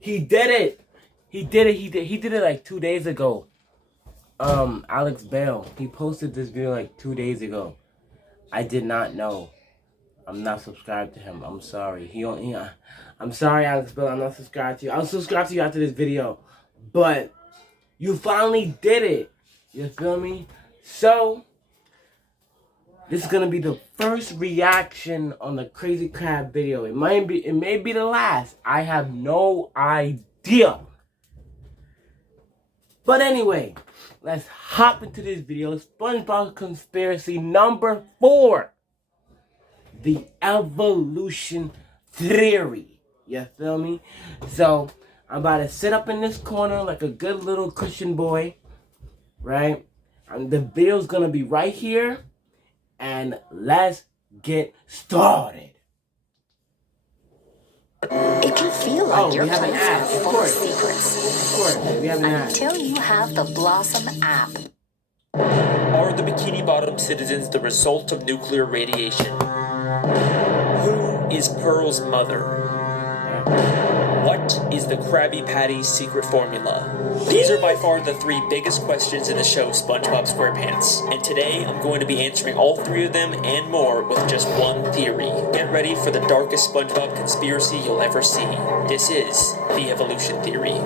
He did it. He did it. He did it like 2 days ago. Alex Bale. He posted this video like 2 days ago. I did not know. I'm not subscribed to him. I'm sorry. I'm sorry, Alex Bale. I'm not subscribed to you. I'll subscribe to you after this video. But you finally did it. You feel me? So this is gonna be the first reaction on the Crazy Crab video. It may be the last. I have no idea. But anyway, let's hop into this video. SpongeBob conspiracy number 4. The evolution theory. You feel me? So I'm about to sit up in this corner like a good little Christian boy. Right? And the video's gonna be right here. And let's get started. It can feel like your place is full of Of secrets. course, we have an ad. Until you have the Blossom app. Are the Bikini Bottom citizens the result of nuclear radiation? Who is Pearl's mother? What is the Krabby Patty's secret formula? These are by far the 3 biggest questions in the show SpongeBob SquarePants, and today I'm going to be answering all 3 of them and more with just one theory. Get ready for the darkest SpongeBob conspiracy you'll ever see. This is the evolution theory.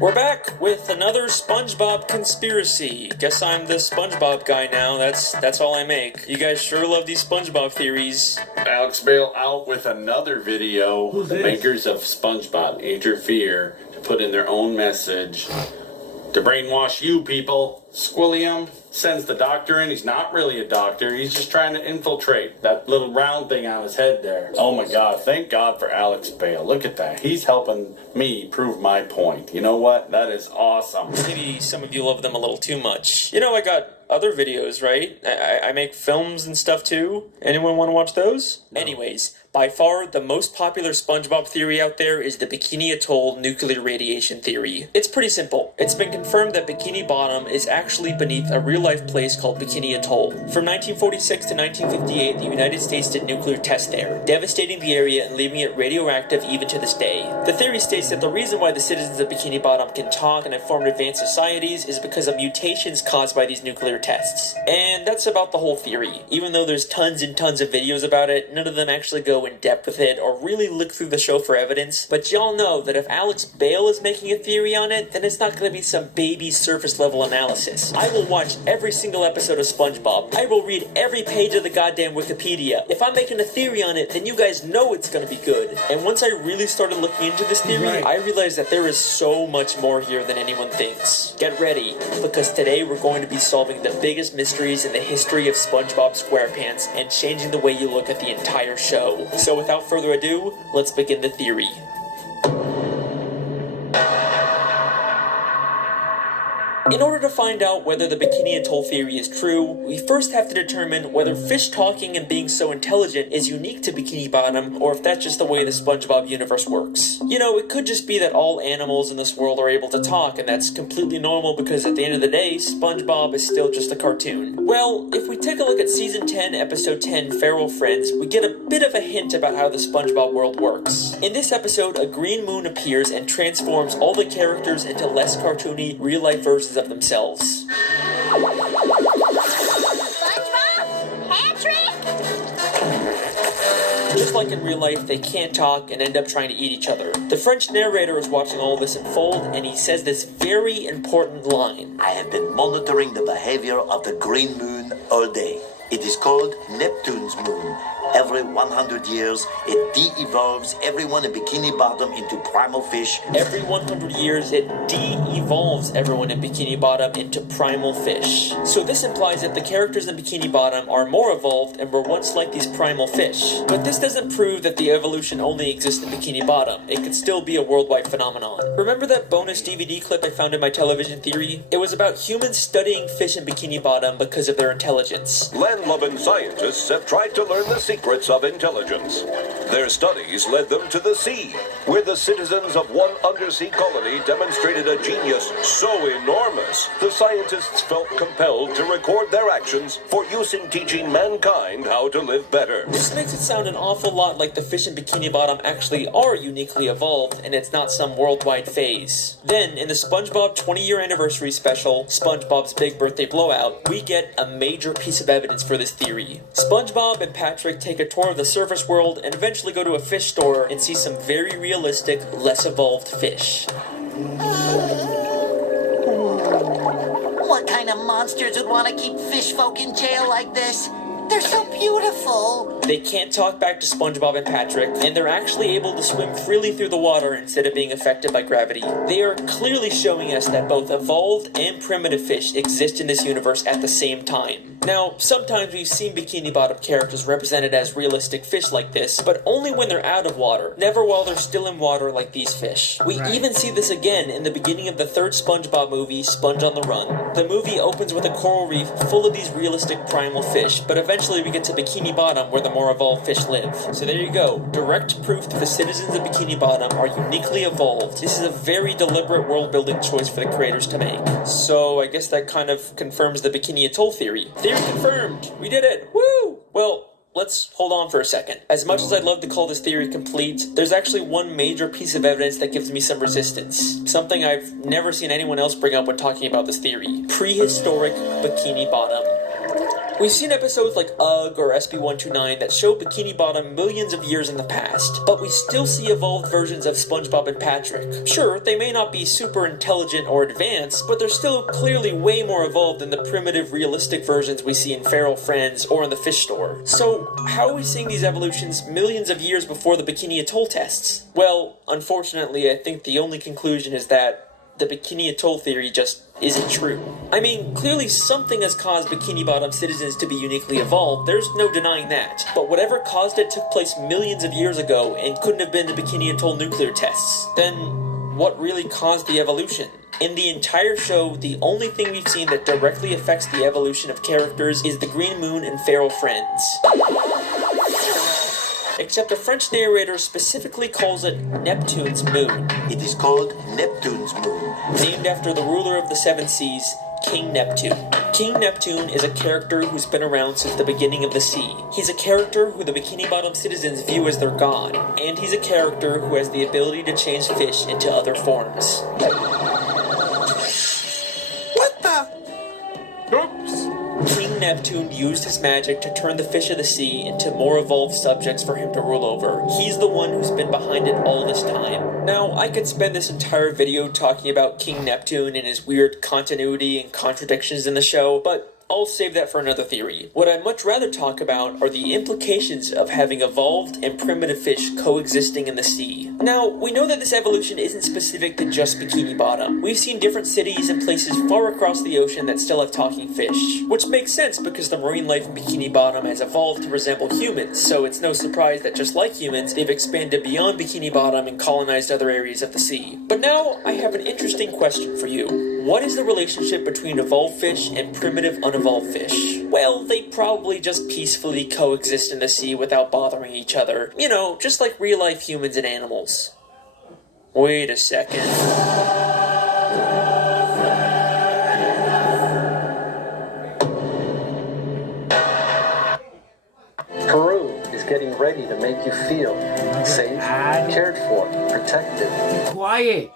We're back with another SpongeBob conspiracy. Guess I'm the SpongeBob guy now. That's all I make. You guys sure love these SpongeBob theories. Alex Bale out with another video. Who's the this? makers of SpongeBob interfere to put in their own message to brainwash you people. Squilliam sends the doctor in. He's not really a doctor. He's just trying to infiltrate that little round thing on his head there. Oh my God. Thank God for Alex Bale. Look at that. He's helping me prove my point. You know what? That is awesome. Maybe some of you love them a little too much. You know, I got other videos, right? I make films and stuff too. Anyone want to watch those? No. Anyways, by far the most popular SpongeBob theory out there is the Bikini Atoll nuclear radiation theory. It's pretty simple. It's been confirmed that Bikini Bottom is actually beneath a real-life place called Bikini Atoll. From 1946 to 1958, the United States did nuclear tests there, devastating the area and leaving it radioactive even to this day. The theory states that the reason why the citizens of Bikini Bottom can talk and have formed advanced societies is because of mutations caused by these nuclear tests. And that's about the whole theory. Even though there's tons and tons of videos about it, none of them actually go in depth with it or really look through the show for evidence. But y'all know that if Alex Bale is making a theory on it, then it's not going to be some baby surface level analysis. I will watch every single episode of SpongeBob. I will read every page of the goddamn Wikipedia. If I'm making a theory on it, then you guys know it's going to be good. And once I really started looking into this theory, I realized that there is so much more here than anyone thinks. Get ready, because today we're going to be solving the biggest mysteries in the history of SpongeBob SquarePants and changing the way you look at the entire show. So without further ado, let's begin the theory. In order to find out whether the Bikini Atoll theory is true, we first have to determine whether fish talking and being so intelligent is unique to Bikini Bottom, or if that's just the way the SpongeBob universe works. You know, it could just be that all animals in this world are able to talk, and that's completely normal because at the end of the day, SpongeBob is still just a cartoon. Well, if we take a look at Season 10, Episode 10, Feral Friends, we get a bit of a hint about how the SpongeBob world works. In this episode, a green moon appears and transforms all the characters into less cartoony, real-life versions of themselves. SpongeBob? Patrick? Just like in real life, they can't talk and end up trying to eat each other. The French narrator is watching all this unfold, and he says this very important line. I have been monitoring the behavior of the green moon all day. It is called Neptune's moon. Every 100 years, it de-evolves everyone in Bikini Bottom into primal fish. Every 100 years, it de-evolves everyone in Bikini Bottom into primal fish. So this implies that the characters in Bikini Bottom are more evolved and were once like these primal fish. But this doesn't prove that the evolution only exists in Bikini Bottom. It could still be a worldwide phenomenon. Remember that bonus DVD clip I found in my television theory? It was about humans studying fish in Bikini Bottom because of their intelligence. Land-loving scientists have tried to learn the secrets of intelligence. Their studies led them to the sea, where the citizens of one undersea colony demonstrated a genius so enormous, the scientists felt compelled to record their actions for use in teaching mankind how to live better. This makes it sound an awful lot like the fish in Bikini Bottom actually are uniquely evolved, and it's not some worldwide phase. Then, in the SpongeBob 20-year anniversary special, SpongeBob's Big Birthday Blowout, we get a major piece of evidence for this theory. SpongeBob and Patrick take a tour of the surface world and eventually go to a fish store and see some very realistic, less evolved fish. What kind of monsters would want to keep fish folk in jail like this? They're so beautiful. They can't talk back to SpongeBob and Patrick, and they're actually able to swim freely through the water instead of being affected by gravity. They are clearly showing us that both evolved and primitive fish exist in this universe at the same time. Now, sometimes we've seen Bikini Bottom characters represented as realistic fish like this, but only when they're out of water, never while they're still in water like these fish. We even see this again in the beginning of the third SpongeBob movie, Sponge on the Run. The movie opens with a coral reef full of these realistic primal fish, but eventually we get to Bikini Bottom where the more evolved fish live. So there you go, direct proof that the citizens of Bikini Bottom are uniquely evolved. This is a very deliberate world-building choice for the creators to make. So I guess that kind of confirms the Bikini Atoll theory. Theory confirmed! We did it! Woo! Well, let's hold on for a second. As much as I'd love to call this theory complete, there's actually one major piece of evidence that gives me some resistance. Something I've never seen anyone else bring up when talking about this theory. Prehistoric Bikini Bottom. We've seen episodes like UGG or SB129 that show Bikini Bottom millions of years in the past, but we still see evolved versions of SpongeBob and Patrick. Sure, they may not be super intelligent or advanced, but they're still clearly way more evolved than the primitive, realistic versions we see in Feral Friends or in the fish store. So, how are we seeing these evolutions millions of years before the Bikini Atoll tests? Well, unfortunately, I think the only conclusion is that the Bikini Atoll theory just isn't true. I mean, clearly something has caused Bikini Bottom citizens to be uniquely evolved, there's no denying that. But whatever caused it took place millions of years ago and couldn't have been the Bikini Atoll nuclear tests. Then, what really caused the evolution? In the entire show, the only thing we've seen that directly affects the evolution of characters is the Green Moon and Feral Friends. Except the French narrator specifically calls it Neptune's moon. It is called Neptune's moon. Named after the ruler of the seven seas, King Neptune. King Neptune is a character who's been around since the beginning of the sea. He's a character who the Bikini Bottom citizens view as their god, and he's a character who has the ability to change fish into other forms. What the? Oops. King Neptune used his magic to turn the fish of the sea into more evolved subjects for him to rule over. He's the one who's been behind it all this time. Now, I could spend this entire video talking about King Neptune and his weird continuity and contradictions in the show, but I'll save that for another theory. What I'd much rather talk about are the implications of having evolved and primitive fish coexisting in the sea. Now, we know that this evolution isn't specific to just Bikini Bottom. We've seen different cities and places far across the ocean that still have talking fish, which makes sense because the marine life in Bikini Bottom has evolved to resemble humans, so it's no surprise that just like humans, they've expanded beyond Bikini Bottom and colonized other areas of the sea. But now, I have an interesting question for you. What is the relationship between evolved fish and primitive unevolved fish? Well, they probably just peacefully coexist in the sea without bothering each other. You know, just like real-life humans and animals. Wait a second. Peru is getting ready to make you feel safe, cared for, protected. Quiet.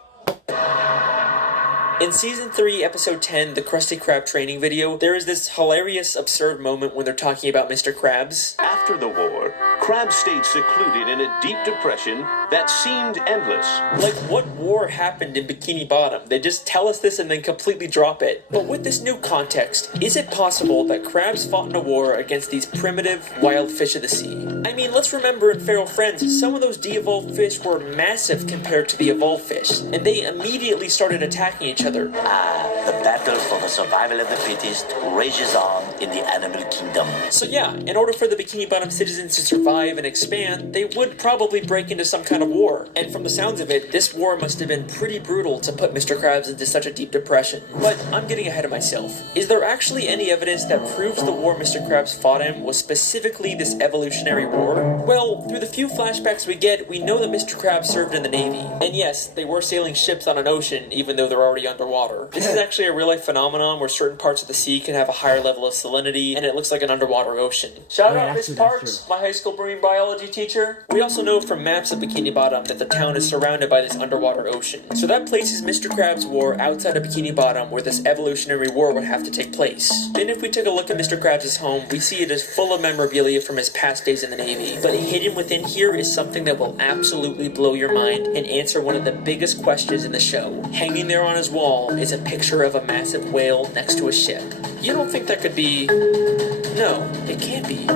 In Season 3, Episode 10, the Krusty Krab training video, there is this hilarious, absurd moment when they're talking about Mr. Krabs. After the war, Krabs stayed secluded in a deep depression that seemed endless. Like, what war happened in Bikini Bottom? They just tell us this and then completely drop it. But with this new context, is it possible that Krabs fought in a war against these primitive, wild fish of the sea? I mean, let's remember in Feral Friends, some of those de-evolved fish were massive compared to the evolved fish, and they immediately started attacking each other. The battle for the survival of the fittest rages on in the animal kingdom. So yeah, in order for the Bikini Bottom citizens to survive and expand, they would probably break into some kind of war. And from the sounds of it, this war must have been pretty brutal to put Mr. Krabs into such a deep depression. But I'm getting ahead of myself. Is there actually any evidence that proves the war Mr. Krabs fought in was specifically this evolutionary war? Well, through the few flashbacks we get, we know that Mr. Krabs served in the Navy. And yes, they were sailing ships on an ocean, even though they're already underwater. This is actually a real-life phenomenon where certain parts of the sea can have a higher level of salinity, and it looks like an underwater ocean. Shout out Miss Parks, my high school marine biology teacher. We also know from maps of Bikini Bottom that the town is surrounded by this underwater ocean. So that places Mr. Krabs' war outside of Bikini Bottom, where this evolutionary war would have to take place. Then if we take a look at Mr. Krabs' home, we see it is full of memorabilia from his past days in the Navy. But hidden within here is something that will absolutely blow your mind and answer one of the biggest questions in the show. Hanging there on his wall is a picture of a massive whale next to a ship. You don't think that could be... No, it can't be.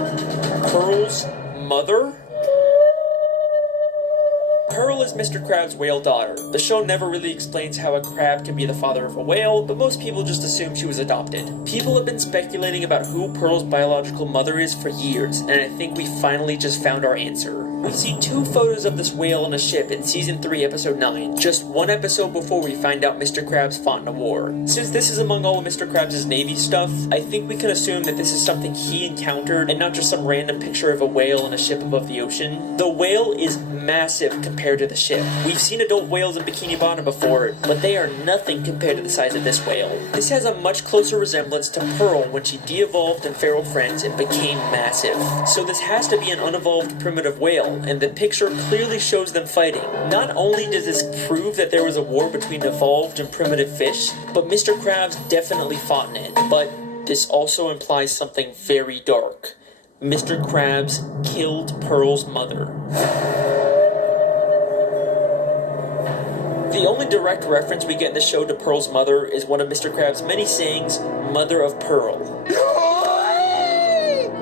Pearl's mother? Pearl is Mr. Krabs' whale daughter. The show never really explains how a crab can be the father of a whale, but most people just assume she was adopted. People have been speculating about who Pearl's biological mother is for years, and I think we finally just found our answer. We see 2 photos of this whale on a ship in Season 3, Episode 9, just 1 episode before we find out Mr. Krabs fought in a war. Since this is among all of Mr. Krabs' Navy stuff, I think we can assume that this is something he encountered and not just some random picture of a whale on a ship above the ocean. The whale is massive compared to the ship. We've seen adult whales in Bikini Bottom before, but they are nothing compared to the size of this whale. This has a much closer resemblance to Pearl when she de-evolved in Feral Friends and became massive. So this has to be an unevolved primitive whale, and the picture clearly shows them fighting. Not only does this prove that there was a war between evolved and primitive fish, but Mr. Krabs definitely fought in it. But this also implies something very dark. Mr. Krabs killed Pearl's mother. The only direct reference we get in the show to Pearl's mother is one of Mr. Krabs' many sayings, Mother of Pearl.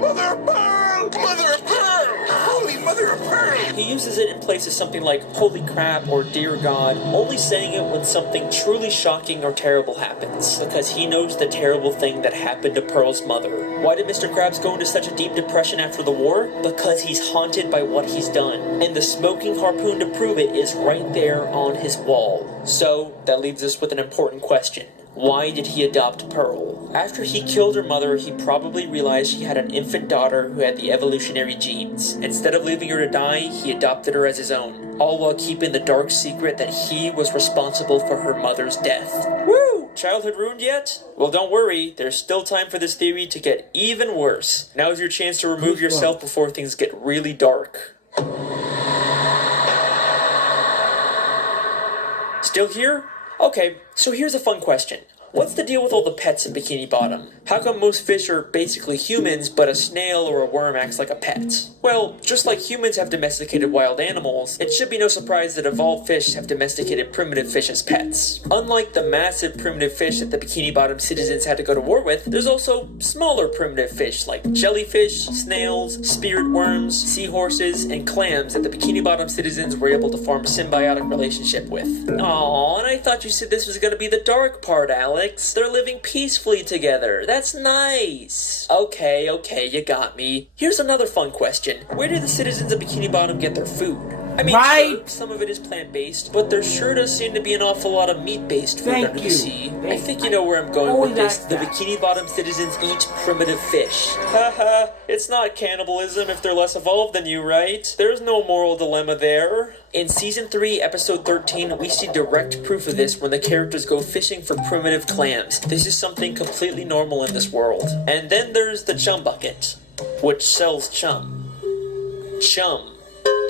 Mother of Pearl! Mother of Pearl! Holy Mother of Pearl! He uses it in place of something like Holy Crap or Dear God, only saying it when something truly shocking or terrible happens, because he knows the terrible thing that happened to Pearl's mother. Why did Mr. Krabs go into such a deep depression after the war? Because he's haunted by what he's done, and the smoking harpoon to prove it is right there on his wall. So, that leaves us with an important question. Why did he adopt Pearl? After he killed her mother, he probably realized she had an infant daughter who had the evolutionary genes. Instead of leaving her to die, he adopted her as his own, all while keeping the dark secret that he was responsible for her mother's death. Woo! Childhood ruined yet? Well, don't worry, there's still time for this theory to get even worse. Now's your chance to remove yourself before things get really dark. Still here? Okay, so here's a fun question. What's the deal with all the pets in Bikini Bottom? How come most fish are basically humans, but a snail or a worm acts like a pet? Well, just like humans have domesticated wild animals, it should be no surprise that evolved fish have domesticated primitive fish as pets. Unlike the massive primitive fish that the Bikini Bottom citizens had to go to war with, there's also smaller primitive fish like jellyfish, snails, spirit worms, seahorses, and clams that the Bikini Bottom citizens were able to form a symbiotic relationship with. Aww, and I thought you said this was going to be the dark part, Alex. They're living peacefully together. That's nice. Okay, you got me. Here's another fun question. Where do the citizens of Bikini Bottom get their food? I mean, sure, some of it is plant-based, but there sure does seem to be an awful lot of meat-based food under the sea. I think you know where I'm going with this. The Bikini Bottom citizens eat primitive fish. Haha, it's not cannibalism if they're less evolved than you, right? There's no moral dilemma there. In Season 3, Episode 13, we see direct proof of this when the characters go fishing for primitive clams. This is something completely normal in this world. And then there's the chum bucket, which sells chum. Chum.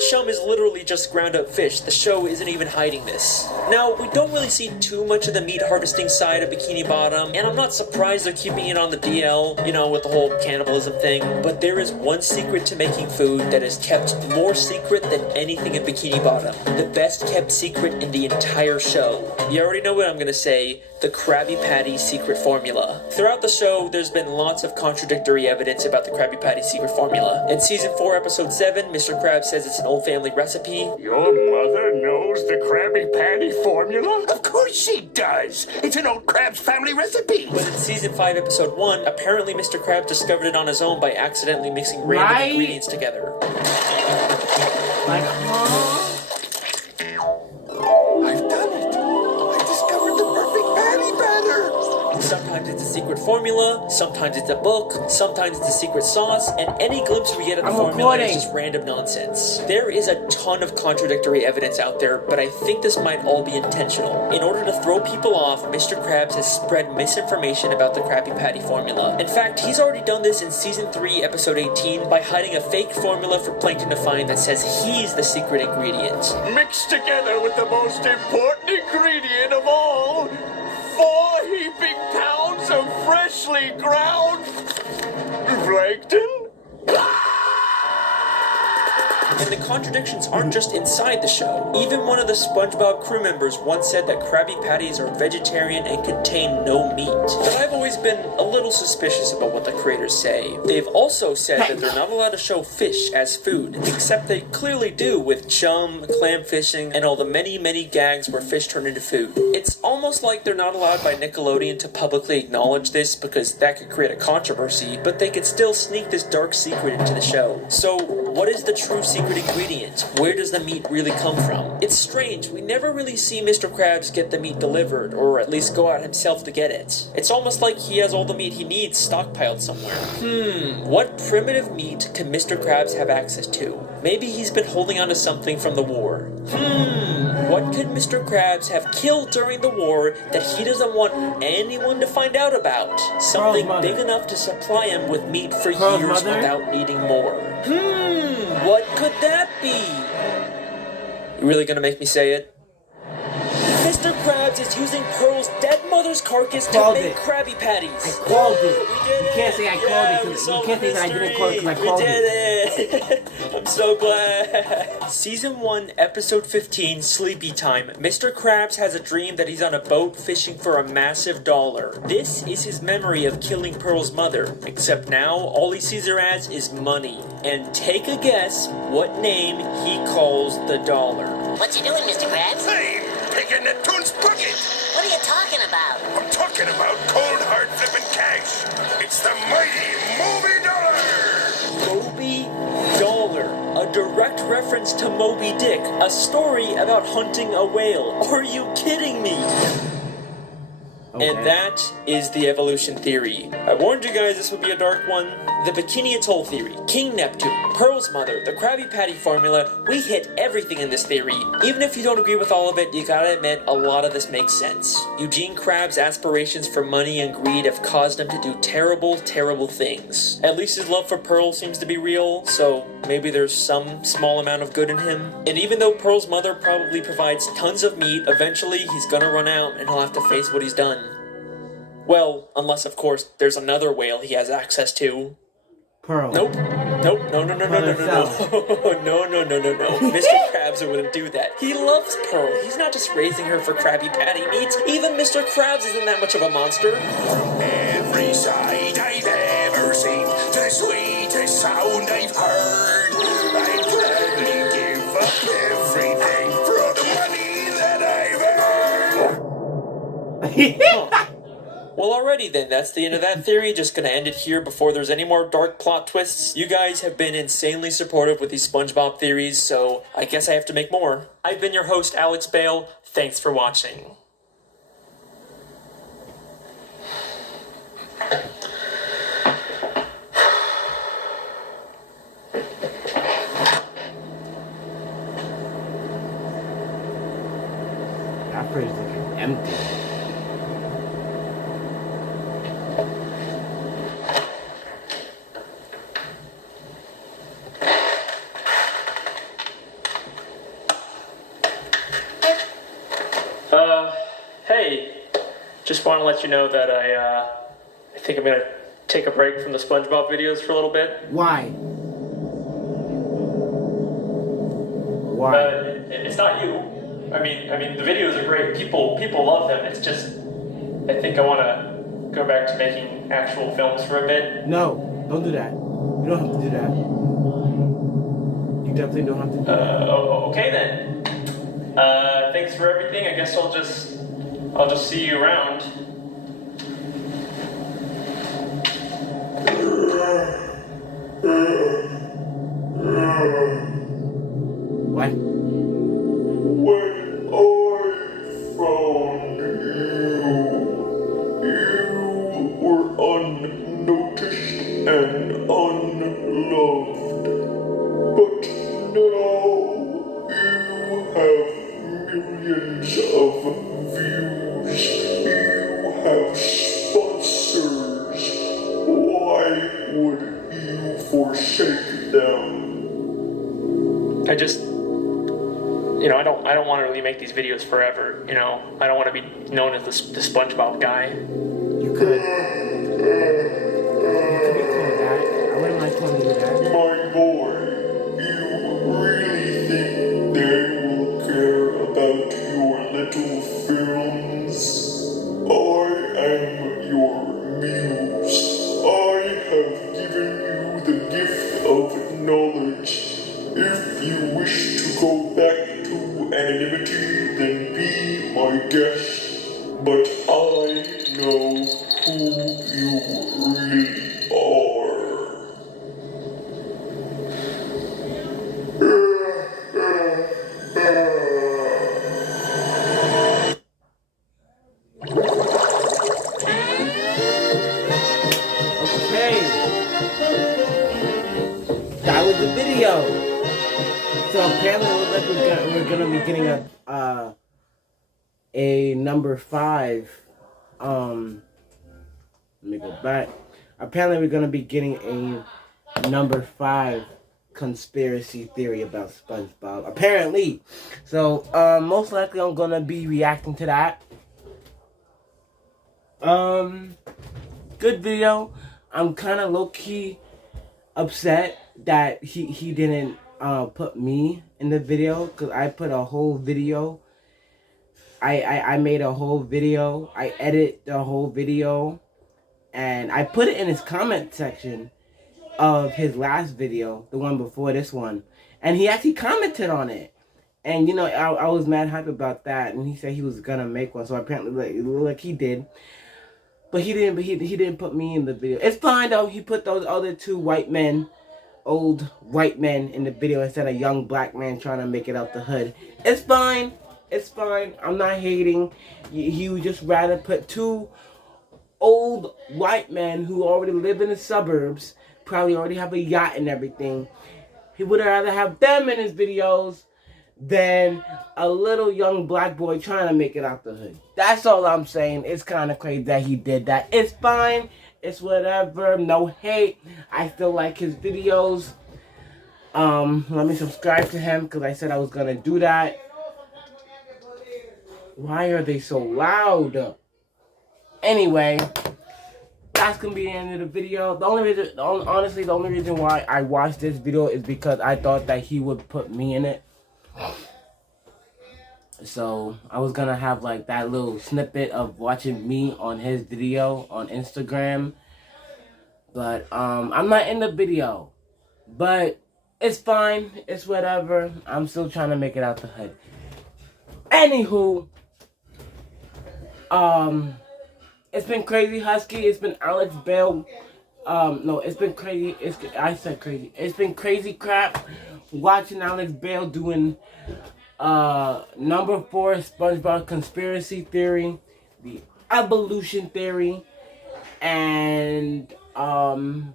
Chum is literally just ground up fish. The show isn't even hiding this. Now, we don't really see too much of the meat harvesting side of Bikini Bottom, and I'm not surprised they're keeping it on the DL, you know, with the whole cannibalism thing, but there is one secret to making food that is kept more secret than anything in Bikini Bottom. The best kept secret in the entire show. You already know what I'm gonna say. the Krabby Patty secret formula. Throughout the show, there's been lots of contradictory evidence about the Krabby Patty secret formula. In Season 4, Episode 7, Mr. Krabs says it's an old family recipe. Your mother knows the Krabby Patty formula? Of course she does! It's an old Krabs family recipe! But in Season 5, Episode 1, apparently Mr. Krabs discovered it on his own by accidentally mixing random ingredients together. Like, huh? I've done it! I discovered the perfect patty batter! Sometimes it's a secret formula, sometimes it's a book, sometimes it's a secret sauce, and any glimpse we get of the formula is just random nonsense. There is a ton of contradictory evidence out there, but I think this might all be intentional. In order to throw people off, Mr. Krabs has spread misinformation about the Krabby Patty formula. In fact, he's already done this in Season 3, Episode 18, by hiding a fake formula for Plankton to find that says he's the secret ingredient. Mixed together with the most important ingredient of all, 4 heaping pounds of freshly ground plankton? And the contradictions aren't just inside the show. Even one of the SpongeBob crew members once said that Krabby Patties are vegetarian and contain no meat. But I've always been a little suspicious about what the creators say. They've also said that they're not allowed to show fish as food, except they clearly do with chum, clam fishing, and all the many, many gags where fish turn into food. It's almost like they're not allowed by Nickelodeon to publicly acknowledge this because that could create a controversy, but they could still sneak this dark secret into the show. So, what is the true secret ingredient? Where does the meat really come from? It's strange, we never really see Mr. Krabs get the meat delivered, or at least go out himself to get it. It's almost like he has all the meat he needs stockpiled somewhere. What primitive meat can Mr. Krabs have access to? Maybe he's been holding on to something from the war. What could Mr. Krabs have killed during the war that he doesn't want anyone to find out about? Something big enough to supply him with meat for years without needing more. What could that be? You really gonna make me say it? Mr. Krabs is using Pearl's dead mother's carcass to make Krabby Patties. I called it. You can't say I called it because you can't say that I didn't call it because I called it. We did it. I'm so glad. Season 1, Episode 15, Sleepy Time. Mr. Krabs has a dream that he's on a boat fishing for a massive dollar. This is his memory of killing Pearl's mother, except now all he sees her as is money. And take a guess what name he calls the dollar. What you doing, Mr. Krabs? Hey, picking the Toon's pocket! What are you talking about? I'm talking about cold hard flipping cash. It's the mighty Moby Dollar! Moby Dollar, a direct reference to Moby Dick, a story about hunting a whale. Are you kidding me? And that is the evolution theory. I warned you guys this would be a dark one. The Bikini Atoll theory, King Neptune, Pearl's mother, the Krabby Patty formula, we hit everything in this theory. Even if you don't agree with all of it, you gotta admit a lot of this makes sense. Eugene Krabs' aspirations for money and greed have caused him to do terrible, terrible things. At least his love for Pearl seems to be real, so maybe there's some small amount of good in him. And even though Pearl's mother probably provides tons of meat, eventually he's gonna run out and he'll have to face what he's done. Well, unless, of course, there's another whale he has access to. Pearl. Nope. Nope. No. No. Mr. Krabs wouldn't do that. He loves Pearl. He's not just raising her for Krabby Patty meat. Even Mr. Krabs isn't that much of a monster. Every sight I've ever seen, the sweetest sound I've heard, I'd gladly give up everything for all the money that I've earned. Well, alrighty then, that's the end of that theory. Just gonna end it here before there's any more dark plot twists. You guys have been insanely supportive with these SpongeBob theories, so I guess I have to make more. I've been your host, Alex Bale. Thanks for watching. That fridge is looking empty. Hey, just want to let you know that I think I'm gonna take a break from the SpongeBob videos for a little bit. Why? Why? It's not you. I mean, the videos are great. People love them. It's just I think I want to go back to making actual films for a bit. No, don't do that. You don't have to do that. You definitely don't have to do that. Okay then. Thanks for everything. I guess I'll just see you around. What? When I found you were unnoticed and unloved. But now you have millions of views. You have sponsors. Why would you forsake them? I just, I don't want to really make these videos forever. I don't want to be known as the SpongeBob guy. You could. You could be called that. I wouldn't mind calling you that. My boy, you really think they will care about your little films? I am your muse. I have given you the gift of knowledge. If you wish to go back to anonymity, then be my guest. But I know who you really are. Okay. That was the video. So apparently it looks like we're gonna be getting a number 5. Let me go back. Apparently we're gonna be getting a number 5 conspiracy theory about SpongeBob. Apparently. So most likely I'm gonna be reacting to that. Good video. I'm kinda low-key upset that he didn't put me in the video, because I put a whole video. I made a whole video. I edit the whole video, and I put it in his comment section of his last video, the one before this one, and he actually commented on it. And I was mad hype about that, and he said he was gonna make one. So apparently, it looked like he did, but he didn't. But he didn't put me in the video. It's fine though. He put those other 2 white men. Old white men in the video instead of young black man trying to make it out the hood. It's fine. It's fine. I'm not hating. He would just rather put 2 old white men who already live in the suburbs, probably already have a yacht and everything. He would rather have them in his videos than a little young black boy trying to make it out the hood. That's all I'm saying. It's kind of crazy that he did that. It's fine. It's whatever. No hate. I still like his videos. Let me subscribe to him, because I said I was gonna do that. Why are they so loud? Anyway, that's gonna be the end of the video. Honestly, the only reason why I watched this video is because I thought that he would put me in it. So I was gonna have like that little snippet of watching me on his video on Instagram, but I'm not in the video. But it's fine, it's whatever. I'm still trying to make it out the hood. Anywho, it's been crazy, Husky. It's been Alex Bale. No, it's been crazy. I said crazy. It's been crazy crap watching Alex Bale doing number 4 SpongeBob conspiracy theory, the evolution theory, and I'm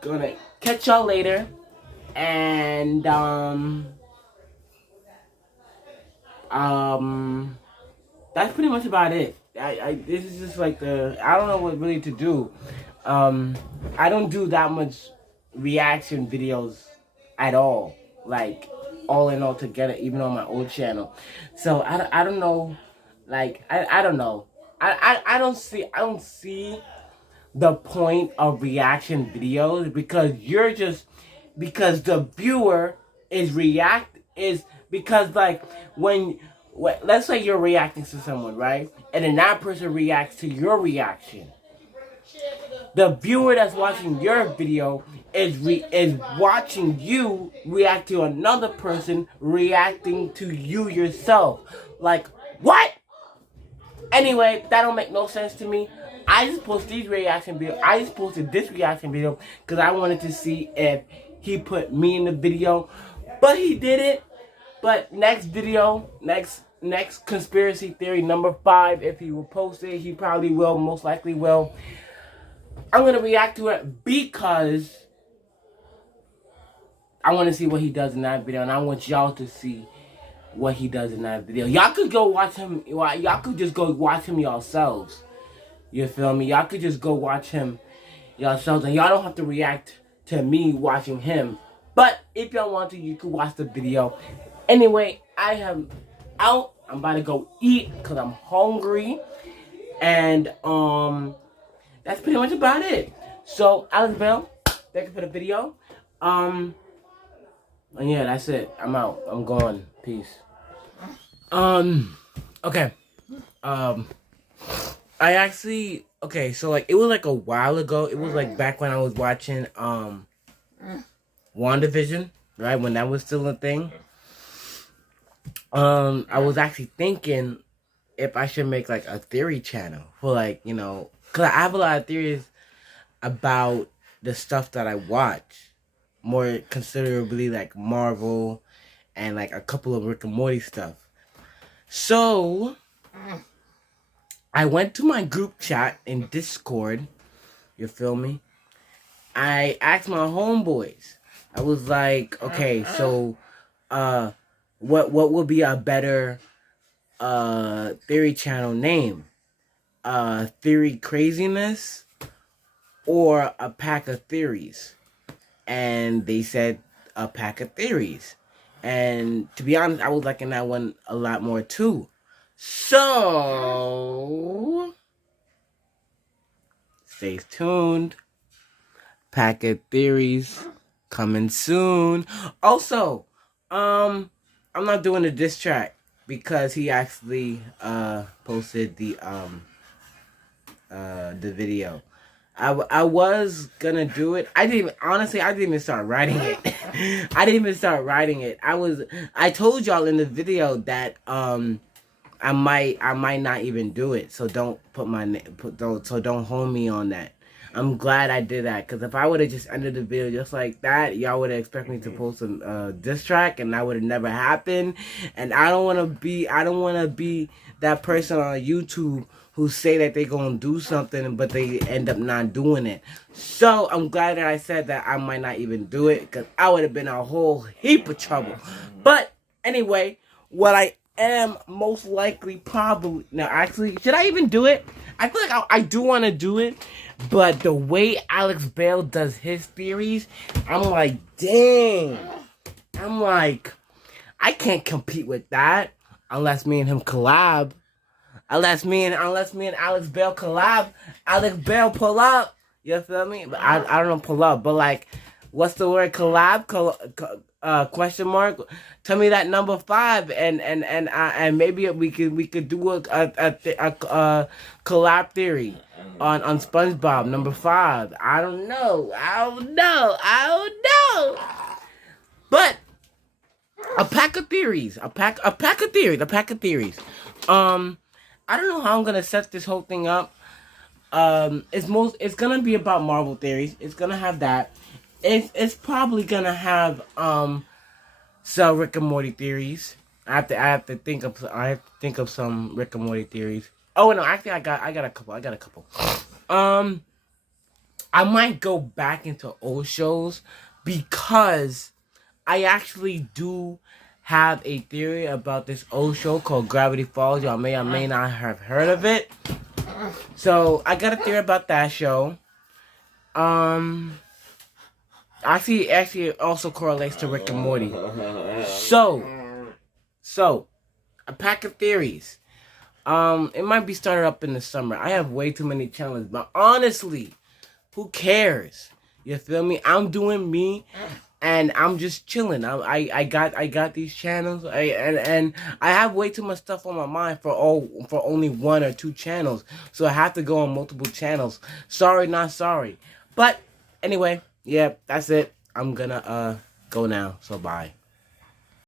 gonna catch y'all later, and that's pretty much about it. This is just like I don't know what really to do. I don't do that much reaction videos at all, like all in all together, even on my old channel. So I don't know, like I don't know. I don't see the point of reaction videos, because the viewer is because like when let's say you're reacting to someone, right? And then that person reacts to your reaction. The viewer that's watching your video is watching you react to another person reacting to you yourself. Like, what? Anyway, that don't make no sense to me. I just posted these reaction video. I just posted this reaction video because I wanted to see if he put me in the video, but he didn't. But next video, next conspiracy theory number 5, if he will post it, he probably will, most likely will. I'm gonna react to it because I want to see what he does in that video, and I want y'all to see what he does in that video. Y'all could go watch him. Y'all could just go watch him yourselves. You feel me? Y'all could just go watch him yourselves, and y'all don't have to react to me watching him. But if y'all want to, you could watch the video. Anyway, I am out. I'm about to go eat because I'm hungry, and that's pretty much about it. So, Alex Bell, thank you for the video. And yeah, that's it. I'm out. I'm gone. Peace. Okay. I actually, okay, so like, it was like a while ago. It was like back when I was watching, WandaVision, right? When that was still a thing. I was actually thinking if I should make like a theory channel for like, you know, cause I have a lot of theories about the stuff that I watch. More considerably like Marvel and like a couple of Rick and Morty stuff. So I went to my group chat in Discord. You feel me? I asked my homeboys. I was like, okay, so what would be a better theory channel name? Theory Craziness or A Pack of Theories? And they said A Pack of Theories. And to be honest, I was liking that one a lot more too. So stay tuned. Pack of Theories coming soon. Also, I'm not doing a diss track because he actually posted the video. I was gonna do it. I didn't even start writing it. I didn't even start writing it. I told y'all in the video that I might not even do it. So don't don't hold me on that. I'm glad I did that, because if I would have just ended the video just like that, y'all would have expected me to post a diss track, and that would have never happened. And I don't want to be that person on YouTube who say that they gonna do something, but they end up not doing it. So I'm glad that I said that I might not even do it, because I would have been a whole heap of trouble. But anyway, what I am most likely probably... Now, actually, should I even do it? I feel like I do want to do it, but the way Alex Bale does his theories, I'm like, dang. I'm like, I can't compete with that unless me and him collab. Unless me and Alex Bale collab. Alex Bale pull up. You feel me? But I don't know pull up, but like, what's the word? Collab? Question mark? Tell me that number 5, and maybe we could do a collab theory on SpongeBob number 5. I don't know. But a pack of theories. A pack of theories. I don't know how I'm gonna set this whole thing up. It's gonna be about Marvel theories. It's gonna have that. It's probably gonna have some Rick and Morty theories. I have to think of some Rick and Morty theories. Oh no, actually I got a couple. I might go back into old shows because I actually do have a theory about this old show called Gravity Falls. Y'all may or may not have heard of it. So I got a theory about that show. Actually, it also correlates to Rick and Morty. So a pack of theories. It might be started up in the summer. I have way too many challenges, but honestly, who cares? You feel me? I'm doing me, and I'm just chilling. I got these channels. And I have way too much stuff on my mind for only 1 or 2 channels. So I have to go on multiple channels. Sorry, not sorry. But anyway, yeah, that's it. I'm gonna go now. So bye.